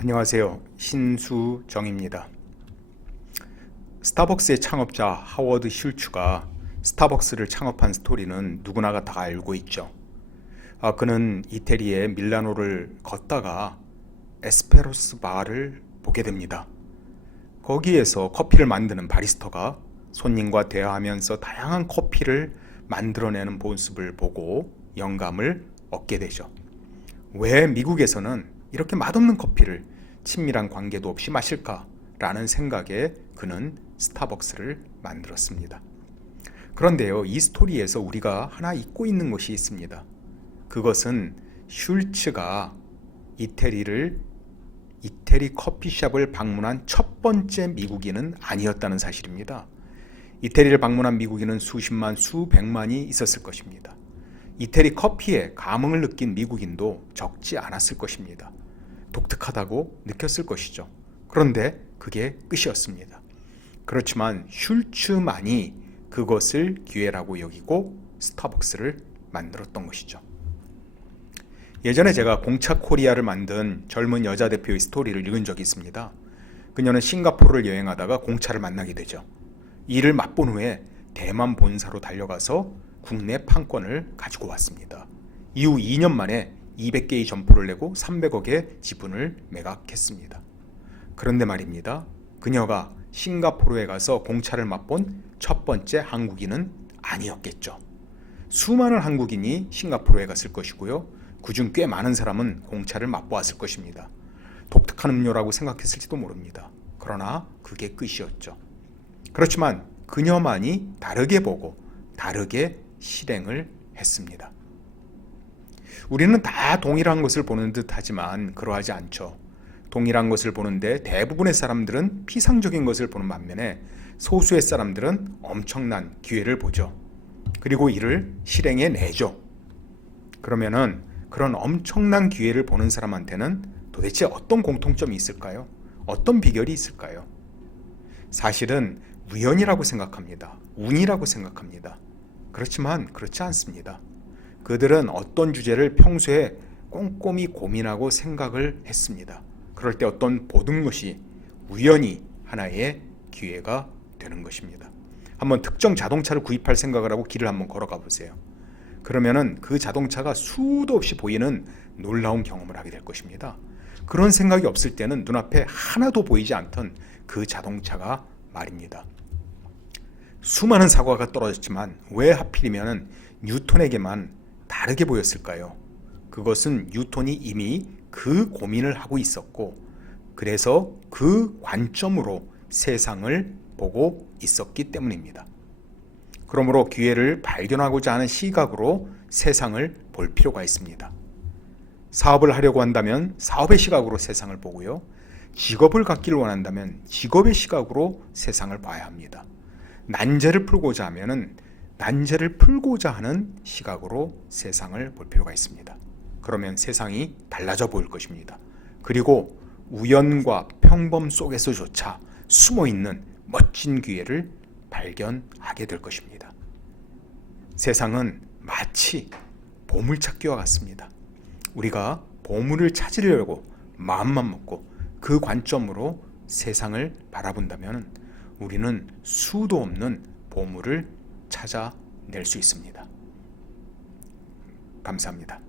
안녕하세요. 신수정입니다. 스타벅스의 창업자 하워드 슐츠가 스타벅스를 창업한 스토리는 누구나가 다 알고 있죠. 그는 이태리의 밀라노를 걷다가 에스페로스 바를 보게 됩니다. 거기에서 커피를 만드는 바리스타가 손님과 대화하면서 다양한 커피를 만들어내는 모습을 보고 영감을 얻게 되죠. 왜 미국에서는 이렇게 맛없는 커피를 친밀한 관계도 없이 마실까라는 생각에 그는 스타벅스를 만들었습니다. 그런데요, 이 스토리에서 우리가 하나 잊고 있는 것이 있습니다. 그것은 슐츠가 이태리 커피숍을 방문한 첫 번째 미국인은 아니었다는 사실입니다. 이태리를 방문한 미국인은 수십만, 수백만이 있었을 것입니다. 이태리 커피에 감흥을 느낀 미국인도 적지 않았을 것입니다. 독특하다고 느꼈을 것이죠. 그런데 그게 끝이었습니다. 그렇지만 슐츠만이 그것을 기회라고 여기고 스타벅스를 만들었던 것이죠. 예전에 제가 공차 코리아를 만든 젊은 여자 대표의 스토리를 읽은 적이 있습니다. 그녀는 싱가포르를 여행하다가 공차를 만나게 되죠. 이를 맛본 후에 대만 본사로 달려가서 국내 판권을 가지고 왔습니다. 이후 2년 만에 200개의 점포를 내고 300억의 지분을 매각했습니다. 그런데 말입니다. 그녀가 싱가포르에 가서 공차를 맛본 첫 번째 한국인은 아니었겠죠. 수많은 한국인이 싱가포르에 갔을 것이고요. 그중 꽤 많은 사람은 공차를 맛보았을 것입니다. 독특한 음료라고 생각했을지도 모릅니다. 그러나 그게 끝이었죠. 그렇지만 그녀만이 다르게 보고 다르게 실행을 했습니다. 우리는 다 동일한 것을 보는 듯 하지만 그러하지 않죠. 동일한 것을 보는데 대부분의 사람들은 피상적인 것을 보는 반면에 소수의 사람들은 엄청난 기회를 보죠. 그리고 이를 실행해 내죠. 그러면은 그런 엄청난 기회를 보는 사람한테는 도대체 어떤 공통점이 있을까요? 어떤 비결이 있을까요? 사실은 우연이라고 생각합니다. 운이라고 생각합니다. 그렇지만 그렇지 않습니다. 그들은 어떤 주제를 평소에 꼼꼼히 고민하고 생각을 했습니다. 그럴 때 어떤 모든 것이 우연히 하나의 기회가 되는 것입니다. 한번 특정 자동차를 구입할 생각을 하고 길을 한번 걸어가 보세요. 그러면은 그 자동차가 수도 없이 보이는 놀라운 경험을 하게 될 것입니다. 그런 생각이 없을 때는 눈앞에 하나도 보이지 않던 그 자동차가 말입니다. 수많은 사과가 떨어졌지만 왜 하필이면 뉴턴에게만 다르게 보였을까요? 그것은 뉴턴이 이미 그 고민을 하고 있었고 그래서 그 관점으로 세상을 보고 있었기 때문입니다. 그러므로 기회를 발견하고자 하는 시각으로 세상을 볼 필요가 있습니다. 사업을 하려고 한다면 사업의 시각으로 세상을 보고요. 직업을 갖기를 원한다면 직업의 시각으로 세상을 봐야 합니다. 난제를 풀고자 하면은 난제를 풀고자 하는 시각으로 세상을 볼 필요가 있습니다. 그러면 세상이 달라져 보일 것입니다. 그리고 우연과 평범 속에서조차 숨어있는 멋진 기회를 발견하게 될 것입니다. 세상은 마치 보물찾기와 같습니다. 우리가 보물을 찾으려고 마음만 먹고 그 관점으로 세상을 바라본다면 우리는 수도 없는 보물을 찾아낼 수 있습니다. 감사합니다.